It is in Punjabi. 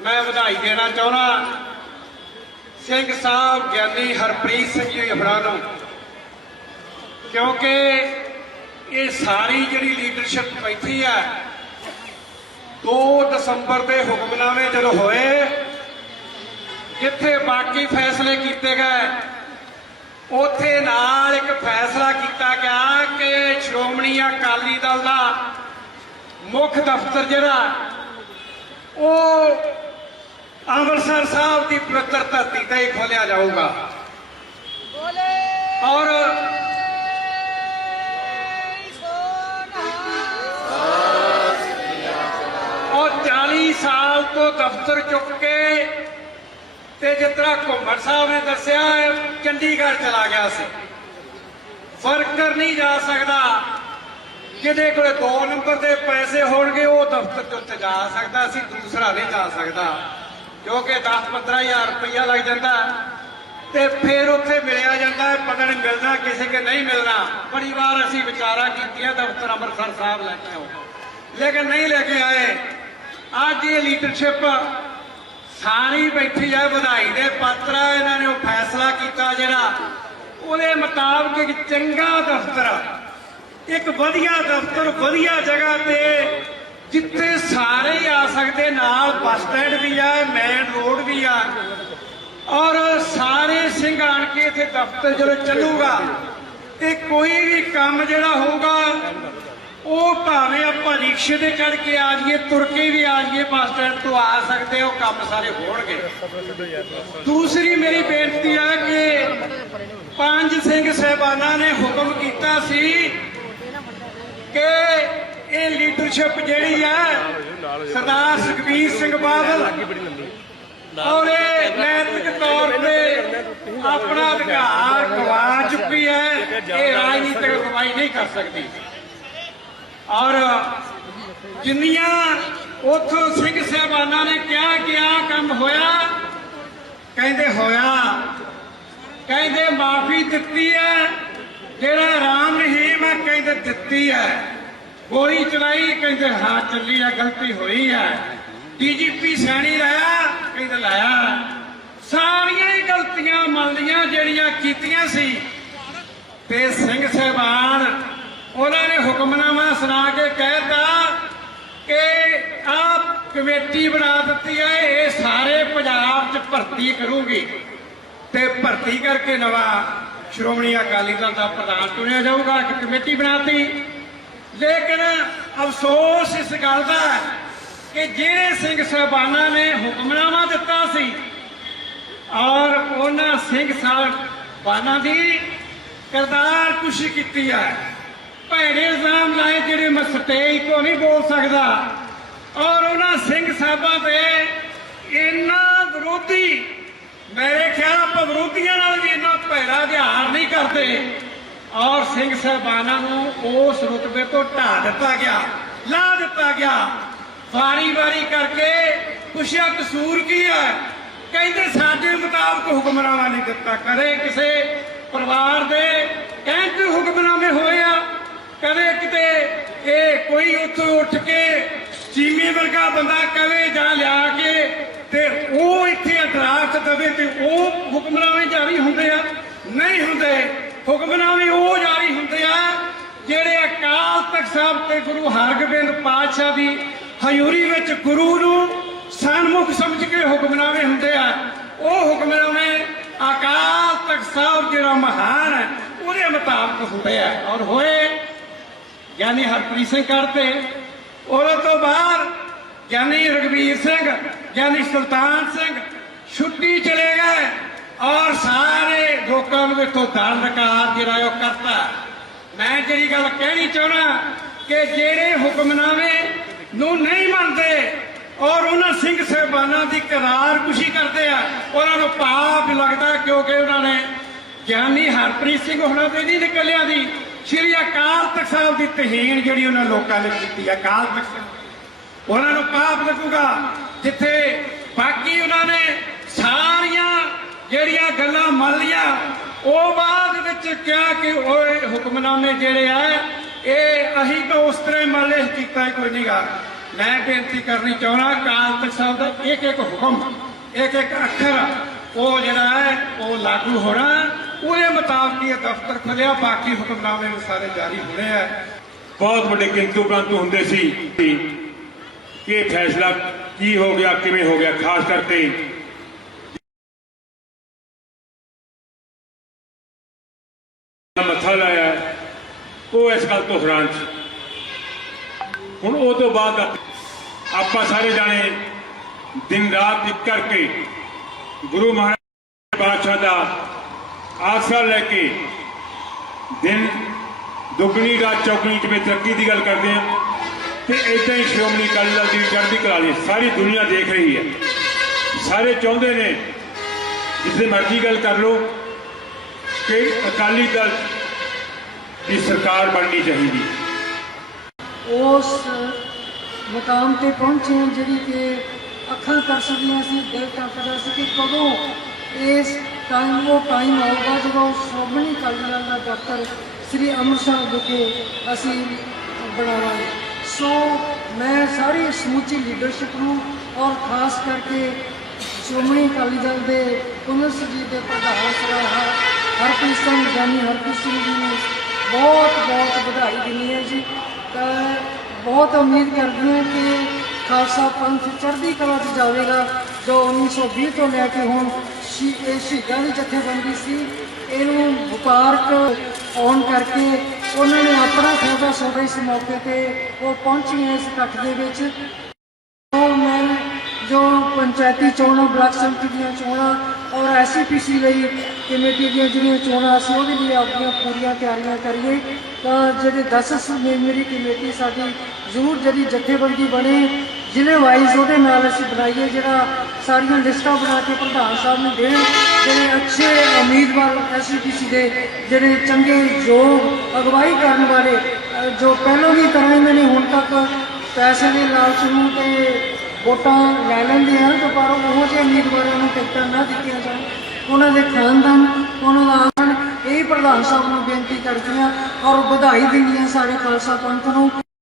ਮੈਂ ਵਧਾਈ ਦੇਣਾ ਚਾਹੁੰਦਾ ਸਿੰਘ ਸਾਹਿਬ ਗਿਆਨੀ ਹਰਪ੍ਰੀਤ ਸਿੰਘ ਜੀ ਹਫੜਾ ਨੂੰ। ਕਿਉਂਕਿ ਇਹ ਸਾਰੀ ਜਿਹੜੀ ਲੀਡਰਸ਼ਿਪ ਬੈਠੀ ਹੈ 2 ਦਸੰਬਰ ਦੇ ਹੁਕਮਨਾਮੇ ਜਦੋਂ ਹੋਏ, ਜਿੱਥੇ ਬਾਕੀ ਫੈਸਲੇ ਕੀਤੇ ਗਏ, ਉਥੇ ਨਾਲ ਇੱਕ ਫੈਸਲਾ ਕੀਤਾ ਗਿਆ ਕਿ ਸ਼੍ਰੋਮਣੀ ਅਕਾਲੀ ਦਲ ਦਾ ਮੁੱਖ ਦਫ਼ਤਰ ਜਿਹੜਾ ਉਹ ਅੰਮ੍ਰਿਤਸਰ ਸਾਹਿਬ ਦੀ ਪਵਿੱਤਰ ਧਰਤੀ ਤੇ ਹੀ ਖੋਲਿਆ ਜਾਊਗਾ ਔਰ ਉਹ 40 ਸਾਲ ਤੋਂ ਦਫ਼ਤਰ ਚੁੱਕ ਕੇ ਤੇ ਜਿਸ ਤਰ੍ਹਾਂ ਘੁੰਮਣ ਸਾਹਿਬ ਨੇ ਦੱਸਿਆ ਇਹ ਚੰਡੀਗੜ੍ਹ ਚਲਾ ਗਿਆ ਸੀ ਵਰਕਰ ਨਹੀਂ ਜਾ ਸਕਦਾ ਜਿਹਦੇ ਕੋਲੇ 2 ਨੰਬਰ ਦੇ ਪੈਸੇ ਹੋਣਗੇ, ਉਹ ਦਫ਼ਤਰ ਦੇ ਉੱਤੇ ਜਾ ਸਕਦਾ ਸੀ ਦੂਸਰਾ ਨਹੀਂ ਜਾ ਸਕਦਾ। ਕਿਉਂਕਿ 10-15000 ਰੁਪਇਆ ਲੱਗ ਜਾਂਦਾ ਤੇ ਫਿਰ ਉੱਥੇ ਮਿਲਿਆ ਜਾਂਦਾ ਹੈ ਪਤਾ ਨਹੀਂ ਮਿਲਣਾ ਕਿਸੇ ਕੇ ਨਹੀਂ ਮਿਲਣਾ। ਬੜੀ ਵਾਰ ਅਸੀਂ ਵਿਚਾਰਾ ਕੀਤੀਆਂ, ਦਫ਼ਤਰ ਅੰਮ੍ਰਿਤਸਰ ਸਾਹਿਬ ਲੈ ਕੇ ਆਓ। ਲੇਕਿਨ ਨਹੀਂ ਲੈ ਕੇ ਆਏ। ਅੱਜ ਇਹ ਲੀਡਰਸ਼ਿਪ ਸਾਰੀ ਬੈਠੀ ਹੈ, ਵਧਾਈ ਦੇ ਪਾਤਰ, ਇਹਨਾਂ ਨੇ ਉਹ ਫੈਸਲਾ ਕੀਤਾ ਜਿਹੜਾ ਉਹਦੇ ਮੁਤਾਬਕ ਇੱਕ ਚੰਗਾ ਦਫ਼ਤਰ ਇੱਕ ਵਧੀਆ ਦਫ਼ਤਰ, ਵਧੀਆ ਜਗ੍ਹਾ ਤੇ ਜਿੱਥੇ ਸਾਰੇ ਹੀ ਆ ਸਕਦੇ, ਨਾਲ ਬੱਸ ਸਟੈਂਡ ਵੀ ਆ ਮੇਨ ਰੋਡ ਵੀ ਆ। ਔਰ ਸਾਰੇ ਸਿੰਘ ਆਣ ਕੇ ਇੱਥੇ ਦਫ਼ਤਰ ਜਦੋਂ ਚੱਲੂਗਾ ਤੇ ਕੋਈ ਵੀ ਕੰਮ ਜਿਹੜਾ ਹੋਊਗਾ, ਉਹ ਭਾਵੇਂ ਆਪਾਂ ਰਿਕਸ਼ੇ ਤੇ ਚੜ ਕੇ ਆ ਜਾਈਏ, ਤੁਰ ਕੇ ਵੀ ਆ ਜਾਈਏ, ਬੱਸ ਸਟੈਂਡ ਤੋਂ ਆ ਸਕਦੇ ਹੋ ਕੰਮ ਸਾਰੇ ਹੋਣਗੇ। ਦੂਸਰੀ ਮੇਰੀ ਬੇਨਤੀ ਆ ਕਿ ਪੰਜ ਸਿੰਘ ਸਹਿਬਾਨਾਂ ਨੇ ਹੁਕਮ ਕੀਤਾ ਸੀ ਕਿ ਇਹ ਲੀਡਰਸ਼ਿਪ ਜਿਹੜੀ ਹੈ ਸਰਦਾਰ ਸੁਖਬੀਰ ਸਿੰਘ ਬਾਦਲ ਔਰ ਇਹ ਨੈਤਿਕ ਤੌਰ ਤੇ ਆਪਣਾ ਅਧਿਕਾਰ ਗਵਾ ਚੁੱਕੀ ਹੈ, ਇਹ ਰਾਜਨੀਤਿਕ ਅਗਵਾਈ ਨਹੀਂ ਕਰ ਸਕਦੀ। ਔਰ ਜਿੰਨੀਆਂ ਉਥੋਂ ਸਿੰਘ ਸਾਹਿਬਾਨਾਂ ਨੇ ਕਿਹਾ ਕਿ ਆਹ ਕੰਮ ਹੋਇਆ, ਕਹਿੰਦੇ ਹੋਇਆ, ਕਹਿੰਦੇ ਮਾਫੀ ਦਿੱਤੀ ਹੈ, ਜਿਹੜਾ ਰਾਮ ਕਹਿੰਦੇ ਦਿੱਤੀ ਹੈ। ਗੋਲੀ ਚਲਾਈ ਕਹਿੰਦੇ ਹਾਂ ਚੱਲੀ ਹੈ ਗਲਤੀ ਹੋਈ ਹੈ। ਡੀਜੀਪੀ ਸੈਣੀ ਲਾਇਆ, ਕਹਿੰਦੇ ਲਾਇਆ। ਸਾਰੀਆਂ ਹੀ ਗਲਤੀਆਂ ਮੰਨ ਲਈਆਂ ਜਿਹੜੀਆਂ ਕੀਤੀਆਂ ਸੀ। ਤੇ ਸਿੰਘ ਸਾਹਿਬਾਨ, ਉਹਨਾਂ ਨੇ ਹੁਕਮਨਾਮਾ ਸੁਣਾ ਕੇ ਕਹਿਤਾ ਕਿ ਆਪ ਕਮੇਟੀ ਬਣਾ ਦਿੱਤੀ ਹੈ, ਇਹ ਸਾਰੇ ਪੰਜਾਬ 'ਚ ਭਰਤੀ ਕਰੂਗੀ। ਤੇ ਭਰਤੀ ਕਰਕੇ ਨਵਾਂ ਸ਼੍ਰੋਮਣੀ ਅਕਾਲੀ ਦਲ ਦਾ ਪ੍ਰਧਾਨ ਚੁਣਿਆ ਜਾਊਗਾ, ਇੱਕ ਕਮੇਟੀ ਬਣਾਤੀ। ਲੇਕਿਨ ਅਫਸੋਸ ਇਸ ਗੱਲ ਦਾ ਹੈ ਕਿ ਜਿਹੜੇ ਸਿੰਘ ਸਾਹਿਬਾਨਾਂ ਨੇ ਹੁਕਮਨਾਮਾ ਦਿੱਤਾ ਸੀ ਔਰ ਉਹਨਾਂ ਸਿੰਘ ਸਾਹਿਬਾਨਾਂ ਦੀ ਕਰਤਾਰ ਕੁਸ਼ੀ ਕੀਤੀ ਹੈ। ਭੈੜੇ ਇਲਜ਼ਾਮ ਲਾਏ ਜਿਹੜੇ ਮੈਂ ਸਟੇਜ ਤੋਂ ਨਹੀਂ ਬੋਲ ਸਕਦਾ। ਔਰ ਉਹਨਾਂ ਸਿੰਘ ਸਾਹਿਬਾਂ ਦੇ ਇੰਨਾ ਵਿਰੋਧੀ ਮੇਰੇ ਖਿਆਲ ਆਪਾਂ ਵਿਰੋਧੀਆਂ ਨਾਲ ਵੀ ਇੰਨਾ ਭੈੜਾ ਵਿਹਾਰ ਨਹੀਂ ਕਰਦੇ। ਔਰ ਸਿੰਘ ਸਾਹਿਬਾਨਾਂ ਨੂੰ ਉਸ ਰੁਤਬੇ ਤੋਂ ਢਾ ਦਿੱਤਾ ਗਿਆ ਲਾ ਦਿੱਤਾ ਗਿਆ। ਵਾਰੀ ਵਾਰੀ ਕਰਕੇ ਪੁੱਛਿਆ, ਕਸੂਰ ਕੀ ਹੈ? ਕਹਿੰਦੇ, ਸਾਡੇ ਮੁਤਾਬਕ ਹੁਕਮਨਾਮਾ ਨਹੀਂ ਦਿੱਤਾ। ਕਦੇ ਕਿਸੇ ਪਰਿਵਾਰ ਦੇ ਕਹਿਣ ਤੇ ਹੁਕਮਨਾਮੇ ਹੋਏ ਆ, ਕਦੇ ਕਿਤੇ ਇਹ ਕੋਈ ਉੱਥੋਂ ਉੱਠ ਕੇ ਚੀਮੇ ਵਰਗਾ ਬੰਦਾ ਕਵੇ ਜਾਂ ਲਿਆ ਕੇ ਤੇ ਉਹ ਇੱਥੇ ਅਦਰਾਕ ਦਵੇ ਤੇ ਉਹ ਹੁਕਮਨਾਮੇ ਜਾਰੀ ਹੁੰਦੇ ਆ। ਨਹੀਂ ਹੁੰਦੇ, ਹੁਕਮਨਾਮੇ ਉਹ ਜਾਰੀ ਹੁੰਦੇ ਆ ਜਿਹੜੇ ਅਕਾਲ ਤਖਤ ਸਾਹਿਬ ਤੇ ਗੁਰੂ ਹਰਗੋਬਿੰਦ ਪਾਤਸ਼ਾਹ ਦੀ ਹਜ਼ੂਰੀ ਵਿੱਚ ਗੁਰੂ ਨੂੰ ਸਨਮੁਖ ਸਮਝ ਕੇ ਹੁਕਮਨਾਮੇ ਹੁੰਦੇ ਆ। ਉਹ ਹੁਕਮਨਾਮੇ ਅਕਾਲ ਤਖਤ ਸਾਹਿਬ ਜਿਹੜਾ ਮਹਾਨ ਹੈ, ਉਹਦੇ ਮੁਤਾਬਕ ਹੁੰਦੇ ਆ। ਔਰ ਹੋਏ, ਗਿਆਨੀ ਹਰਪ੍ਰੀਤ ਸਿੰਘ ਕਰਤੇ ਉਹਦੇ ਤੋਂ ਬਾਅਦ ਗਿਆਨੀ ਰਗਵੀਰ ਸਿੰਘ, ਗਿਆਨੀ ਸੁਲਤਾਨ ਸਿੰਘ ਛੁੱਟੀ ਚਲੇ ਗਏ ਔਰ ਸਾਰੇ ਲੋਕਾਂ ਨੂੰ ਇਥੋਂ ਦਾਨ ਰਕਾਰ ਜਿਹੜਾ ਉਹ ਕਰਤਾ। ਮੈਂ ਜਿਹੜੀ ਗੱਲ ਕਹਿਣੀ ਚਾਹਣਾ ਕਿ ਜਿਹੜੇ ਹੁਕਮਨਾਮੇ ਨੂੰ ਨਹੀਂ ਮੰਨਦੇ ਔਰ ਉਹਨਾਂ ਸਿੰਘ ਸਾਹਿਬਾਨਾਂ ਦੀ ਕਰਾਰ ਕੁਸ਼ੀ ਕਰਦੇ ਆ, ਉਹਨਾਂ ਨੂੰ ਪਾਪ ਲੱਗਦਾ ਕਿਉਂਕਿ ਉਹਨਾਂ ਨੇ ਗਿਆਨੀ ਹਰਪ੍ਰੀਤ ਸਿੰਘ ਉਹਨਾਂ ਤੇ ਨਹੀਂ ਨਿਕਲਿਆ ਦੀ ਸ਼੍ਰੀ ਅਕਾਲ ਤਖਤ ਸਾਹਿਬ ਦੀ ਤਹੀਨ ਜਿਹੜੀ ਉਹਨਾਂ ਲੋਕਾਂ ਨੇ ਕੀਤੀ ਅਕਾਲ ਤਖਤ। ਉਹਨਾਂ ਨੂੰ ਪਾਪ ਲੱਗੂਗਾ, ਜਿੱਥੇ ਬਾਕੀ ਉਹਨਾਂ ਨੇ ਸਾਰੀਆਂ ਜਿਹੜੀਆਂ ਗੱਲਾਂ ਮੰਨ ਲੀਆਂ ਉਹ ਬਾਅਦ ਵਿੱਚ ਕਿਹਾ ਕਿ ਓਏ ਹੁਕਮਨਾਮੇ ਜਿਹੜੇ ਆ, ਇਹ ਅਸੀਂ ਤਾਂ ਉਸ ਤਰ੍ਹਾਂ ਮੰਨ ਕੀਤਾ ਕੋਈ ਨਹੀਂਗਾ ਮੈਂ ਬੇਨਤੀ ਕਰਨੀ ਚਾਹੁੰਦਾ, ਅਕਾਲ ਤਖਤ ਸਾਹਿਬ ਦਾ ਇੱਕ ਇੱਕ ਹੁਕਮ, ਇੱਕ ਇੱਕ ਅੱਖਰ, ਉਹ ਜਿਹੜਾ ਹੈ, ਉਹ ਲਾਗੂ ਹੋਣਾ, ਉਹਦੇ ਮੁਤਾਬਕ ਇਹ ਦਫ਼ਤਰ ਖੁੱਲਿਆ ਬਾਕੀ ਹੁਕਮਨਾਮੇ ਸਾਰੇ ਜਾਰੀ ਹੋਣੇ ਆ। ਬਹੁਤ ਵੱਡੇ ਕਿੰਤੂ ਪ੍ਰੰਤੂ ਹੁੰਦੇ ਸੀ ਕਿ ਇਹ ਫੈਸਲਾ ਕੀ ਹੋ ਗਿਆ, ਕਿਵੇਂ ਹੋ ਗਿਆ, ਖਾਸ ਕਰਕੇ ਮੱਥਾ ਲਾਇਆ ਉਹ ਇਸ ਗੱਲ ਤੋਂ ਹੈਰਾਨ ਸੀ। ਹੁਣ ਉਹ ਤੋਂ ਬਾਅਦ ਆਪਾਂ ਸਾਰੇ ਜਾਣੇ ਦਿਨ ਰਾਤ ਇੱਕ ਕਰਕੇ ਗੁਰੂ ਮਹਾਰਾਜ ਬਾਦਸ਼ਾਹ ਦਾ ਆਸਰਾ ਲੈ ਕੇ ਦਿਨ ਦੁੱਗਣੀ ਰਾਤ ਚੌਗਣੀ ਜਿਵੇਂ ਤਰੱਕੀ ਦੀ ਗੱਲ ਕਰਦੇ ਆ ਤੇ ਇਦਾਂ ਹੀ ਸ਼੍ਰੋਮਣੀ ਅਕਾਲੀ ਦਲ ਦੀ ਚੜ੍ਹਦੀ ਕਲਾ ਲਈ ਸਾਰੀ ਦੁਨੀਆ ਦੇਖ ਰਹੀ ਹੈ। ਸਾਰੇ ਚਾਹੁੰਦੇ ਨੇ ਜਿੱਥੇ ਮਰਜ਼ੀ ਗੱਲ ਕਰ ਲਓ ਕਿ ਅਕਾਲੀ ਦਲ ਦੀ ਸਰਕਾਰ ਬਣਨੀ ਚਾਹੀਦੀ। ਉਸ ਮੁਕਾਮ ਤੇ ਪਹੁੰਚੇ ਹਾਂ ਜਿਹੜੀ ਕਿ ਅੱਖਾਂ ਕਰ ਸਕਦੀਆਂ ਸੀ, ਦਿਲ ਟੱਪਦਾ ਸੀ ਕਿ ਕਦੋਂ ਇਸ ਟਾਈਮ ਉਹ ਟਾਈਮ ਆਊਗਾ ਜਦੋਂ ਸ਼੍ਰੋਮਣੀ ਅਕਾਲੀ ਦਲ ਦਾ ਦਫ਼ਤਰ ਸ੍ਰੀ ਅੰਮ੍ਰਿਤਸਰ ਵਿਖੇ ਅਸੀਂ ਬਣਾਵਾਂਗੇ। ਸੋ ਮੈਂ ਸਾਰੀ ਸਮੁੱਚੀ ਲੀਡਰਸ਼ਿਪ ਨੂੰ ਔਰ ਖਾਸ ਕਰਕੇ ਸ਼੍ਰੋਮਣੀ ਅਕਾਲੀ ਦਲ ਦੇ ਪੁਨਰ ਸਜੀਤ ਦੇ ਪ੍ਰਧਾਨ ਸਰਾਹਾ ਹਰਪ੍ਰੀਤ ਸਿੰਘ ਗਿਆਨੀ ਹਰਪ੍ਰੀਤ ਸਿੰਘ ਜੀ ਨੂੰ ਬਹੁਤ ਬਹੁਤ ਵਧਾਈ ਦਿੰਦੀ ਹਾਂ ਜੀ। ਤਾਂ ਬਹੁਤ ਉਮੀਦ ਕਰਦੀ ਹਾਂ ਕਿ ਖਾਲਸਾ ਪੰਥ ਚੜ੍ਹਦੀ ਕਲਾ 'ਚ ਜਾਵੇਗਾ, ਜੋ 1920 ਤੋਂ ਲੈ ਕੇ ਹੁਣ ਸ਼ੀ- ਇਹ ਸ਼ਹੀਦਾਂ ਦੀ ਜਥੇਬੰਦੀ ਸੀ। ਇਹਨੂੰ ਵਪਾਰਕ ਆਉਣ ਕਰਕੇ ਉਹਨਾਂ ਨੇ ਆਪਣਾ ਫਾਇਦਾ ਸੋਦਾ ਇਸ ਮੌਕੇ ਤੇ ਉਹ ਪਹੁੰਚੀਆਂ ਇਸ ਇਕੱਠ ਦੇ ਵਿੱਚ। ਪੰਚਾਇਤੀ ਚੋਣਾਂ ਬਲਾਕ ਸੰਮਤੀ ਦੀਆਂ ਚੋਣਾਂ ਔਰ ਐਸਪੀਸੀ ਲਈ ਕਮੇਟੀ ਦੀਆਂ ਜਿਹੜੀਆਂ ਚੋਣਾਂ ਅਸੀਂ ਉਹਦੇ ਲਈ ਆਪਣੀਆਂ ਪੂਰੀਆਂ ਤਿਆਰੀਆਂ ਕਰੀਏ ਤਾਂ ਜਿਹੜੇ 10 ਮੈਂਬਰੀ ਕਮੇਟੀ ਸਾਡੀ ਜ਼ਰੂਰ ਜਿਹੜੀ ਜਥੇਬੰਦੀ ਬਣੇ ਜ਼ਿਲ੍ਹੇ ਵਾਈਜ਼ ਉਹਦੇ ਨਾਲ ਅਸੀਂ ਬਣਾਈਏ ਜਿਹੜਾ ਸਾਰੀਆਂ ਲਿਸਟਾਂ ਬਣਾ ਕੇ ਪ੍ਰਧਾਨ ਸਾਹਿਬ ਨੂੰ ਦੇਣ ਜਿਹੜੇ ਅੱਛੇ ਉਮੀਦਵਾਰ ਐਸਪੀਸੀ ਦੇ ਜਿਹੜੇ ਚੰਗੇ ਯੋਗ ਅਗਵਾਈ ਕਰਨ ਵਾਲੇ ਅ, ਜੋ ਪਹਿਲਾਂ ਦੀ ਤਰ੍ਹਾਂ ਇਹਨਾਂ ਨੇ ਹੁਣ ਤੱਕ ਪੈਸੇ ਦੇ ਲਾਲਚ ਨੂੰ ਤੇ ਵੋਟਾਂ ਲੈ ਲੈਂਦੇ ਹਨ ਤੇ ਪਰ ਉਹ ਜਿਹੇ ਉਮੀਦਵਾਰਾਂ ਨੂੰ ਟਿਕਟਾਂ ਨਾ ਦਿੱਤੀਆਂ ਜਾਣ। ਉਹਨਾਂ ਦੇ ਖਾਨਦਾਨ, ਉਹਨਾਂ ਦਾ ਆਨੰਦ ਇਹ ਪ੍ਰਧਾਨ ਸਾਹਿਬ ਨੂੰ ਬੇਨਤੀ ਕਰਦੀ ਹਾਂ ਔਰ ਵਧਾਈ ਦਿੰਦੀ ਹਾਂ ਸਾਰੇ ਖਾਲਸਾ ਪੰਥ ਨੂੰ।